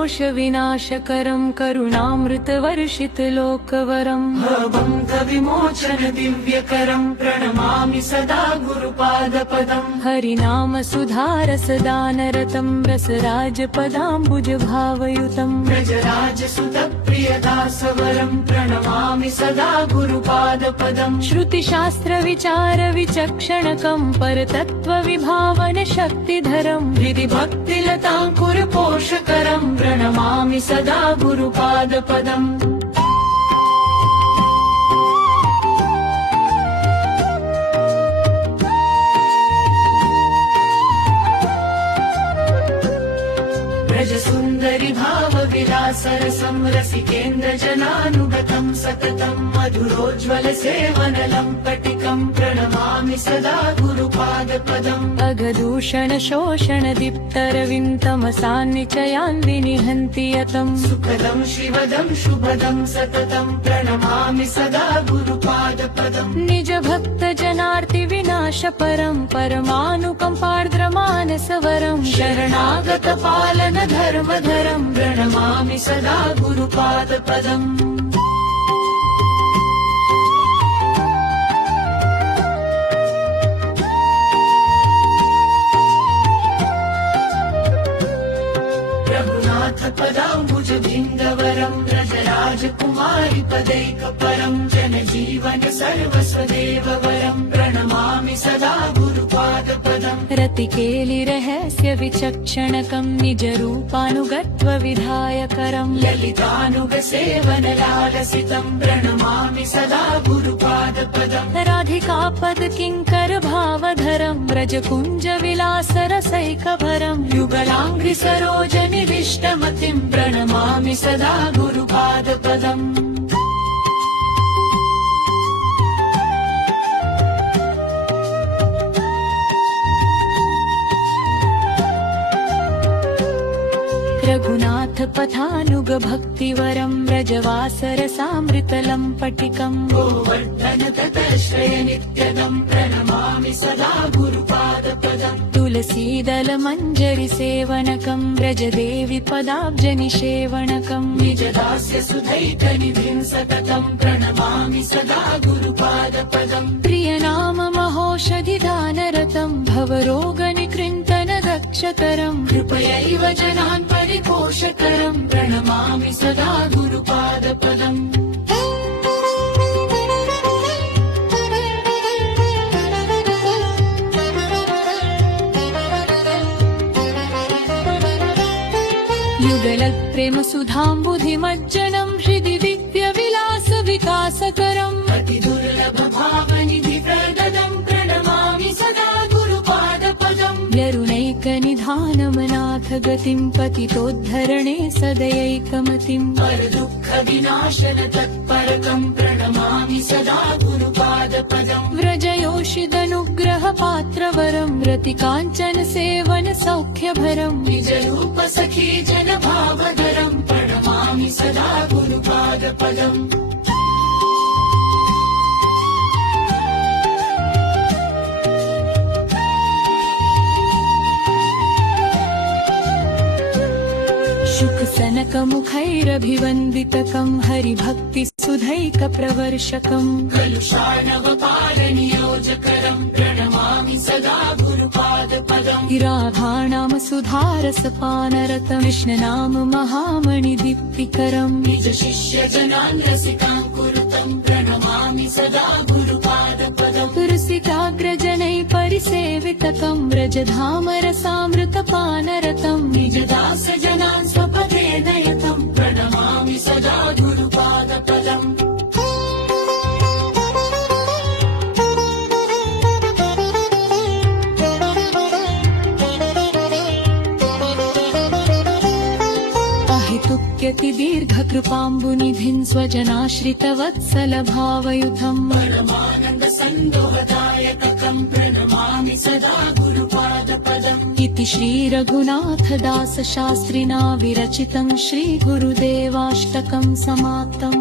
दोषविनाशकरं करुणामृतवर्षितलोकवरं भवबन्धविमोचन दिव्यकरं प्रणमामि सदा गुरुपादपदम् हरिनाम सुधारसदानरतं रसराजपदाम्बुजभावयुतं व्रजराजसुतप्रियदासवरं प्रणमामि सदा गुरुपादपदम् श्रुतिशास्त्रविचारविचक्षणकं परतत्त्वविभावनशक्तिधरं हृदि भक्तिलताङ्कुरपोषकरं प्रणमामि सदा गुरुपादपदम् ब्रजसुन्दरि भावविलासरसं रसिकेन्द्रजनानुगतं सततं मधुरोज्ज्वलसेवनलम्पटिकं प्रणमामि सदा गुरुपादपदम् अघदूषणशोषणदीप्तरविं तमसान्निचयान्विनिहन्ति यतं सुखदं शिवदं शुभदं सततं प्रणमामि सदा गुरुपादपदम् निजभक्तजनार्तिविनाशपरं परमानुकम्पार्द्रमानसवरं शरणागतपालन धर्मधरं प्रणमामि सदा गुरुपादपदम् रघुनाथपदाम्बुजभृङ्गवरं व्रजराजकुमारिपदैकपरं जनजीवन सर्वस्वदेववरं प्रणमामि सदा गुरुपादपदम् रतिकेलिरहस्यविचक्षणकं निजरूपानुगत्वविधायकरं ललितानुगसेवनलालसितं प्रणमामि सदा गुरुपादपदम् राधिकापदकिङ्करभावधरं व्रजकुञ्जविलासरसैकभरं युगलाङ्घ्रिसरोजनिविष्टमतिं प्रणमामि सदा गुरुपादपदम् रघुनाथपथानुगभक्तिवरं व्रजवासरसामृतलम्पटिकं गोवर्धनततश्रय नित्यदं प्रणमामि सदा गुरुपादपदम् तुलसीदलमञ्जरिसेवनकं व्रजदेवि पदाब्जनिषेवणकं निजदास्य सुधैकनिधिं सततं प्रणमामि सदा गुरुपादपदम् प्रियनाम महोषधिदानरतं भवरोगनिकृन्तनदक्षकरं कृपयैव जनान् परिपोषकरं प्रणमामि सदा गुरुपादपदम् युगलप्रेमसुधाम्बुधिमज्जनं हृदि दिव्यविलासविकासकरम् अतिदुर्लभभावनिधिप्रददं प्रणमामि सदा गुरुपादपदम् व्यरुणैकनिधानमनाथगतिं पतितोद्धरणे सदयैकमतिं परदुःखविनाशन तत्परकं प्रणमामि सदा गुरुपादपदम् व्रजयोषिदनुग्रहपात्रवरं रतिकाञ्चनसेवनसौख्यभरं निजरूप सखी जनभावधरं प्रणमामि सदा गुरुपादपदम् शुकसनकमुखैरभिवन्दितकं हरिभक्तिसुधैकप्रवर्षकं कलुषाणवपालनियोजकरं प्रणमामि सदा गुरुपादपदम् राधानाम सुधारसपानरतं कृष्णनाम महामणिदीप्तिकरं निज शिष्य जनान् रसिकाङ्कुरुतं प्रणमामि सदा गुरुपादपदम् रसिकाग्रजनैः परिसेवितकं व्रजधामरसामृतपानरतं निजदास जनान् स्वपदे नयतं प्रणमामि सदा गुरुपादपदम् अहितुक्यतिदीर्घकृपाम्बुनिधिं स्वजनाश्रितवत्सलभावयुतं परमानन्दसन्दोहदायकं प्रणमामि सदा गुरुपादपदम् इति श्रीरघुनाथदासशास्त्रिणा विरचितं श्रीगुरुदेवाष्टकं समाप्तम्।